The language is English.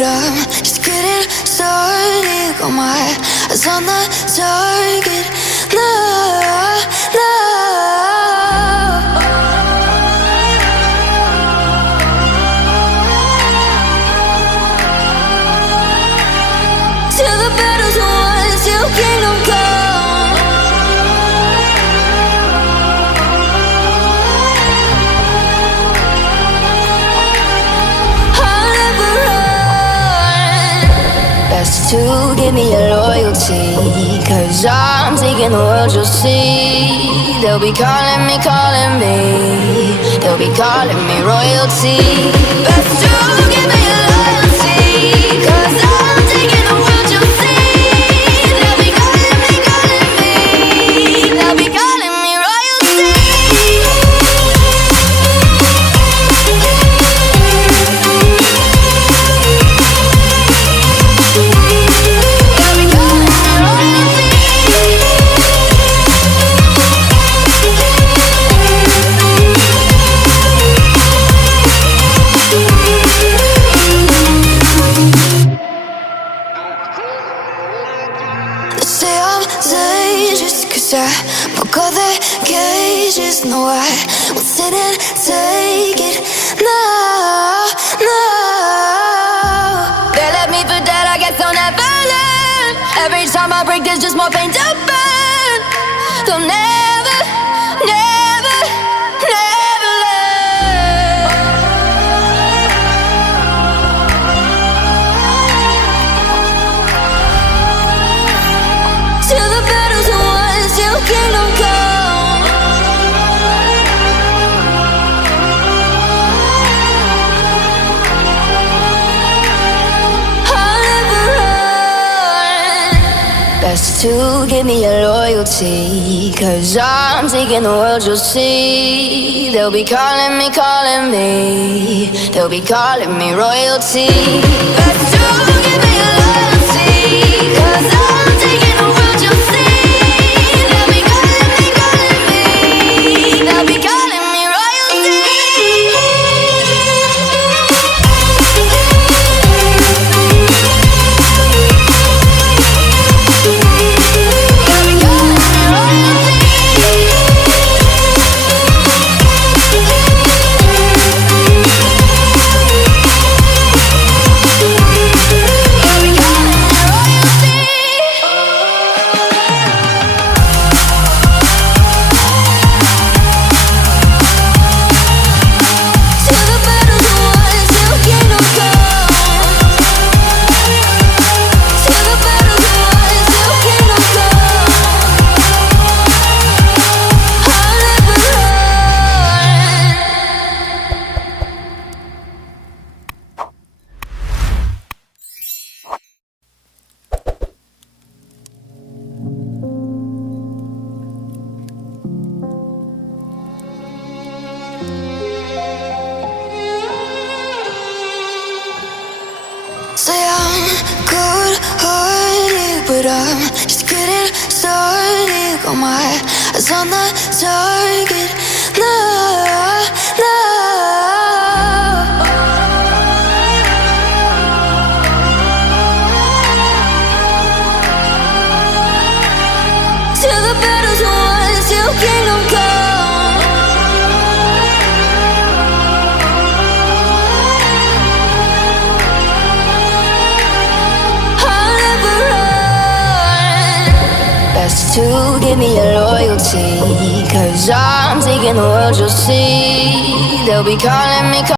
but I'm just getting started. Got my eyes on the target. No, no. Till the battle's won, till kingdom come. I'll never run. Best to give me your loyalty, 'cause I'm taking the world, you'll see. They'll be calling me, calling me. They'll be calling me royalty. Best to give me your loyalty, 'cause I'm taking the world, you'll see. They'll be calling me, calling me. They'll be calling me royalty. They'll be calling me royalty. They say I'm dangerous 'cause I broke all their cages. No, I won't sit and take it. No, no. They left me for dead, I guess I'll never learn. Every time I break, there's just more pain to burn. They'll never, never, never learn. Till the battle's won, till kingdom come. I'll never run. Best to give me your loyalty, 'cause I'm taking the world, you'll see. They'll be calling me, calling me. They'll be calling me royalty. Best to give me your loyalty, 'cause I'm taking the world, you'll see. They'll be calling me, calling me. They'll be calling me royalty. They'll be calling me royalty. They'll be calling me royalty. Till the battle's won, till kingdom come. Till the battle's won, till kingdom come. I'll never run. Say I'm good-hearted, but I'm just getting started. Got my eyes on the target. No, no. Till the battle's won, till kingdom come. I'll never run. Best to give me your loyalty, 'cause I'm taking the world, you'll see. They'll be calling me.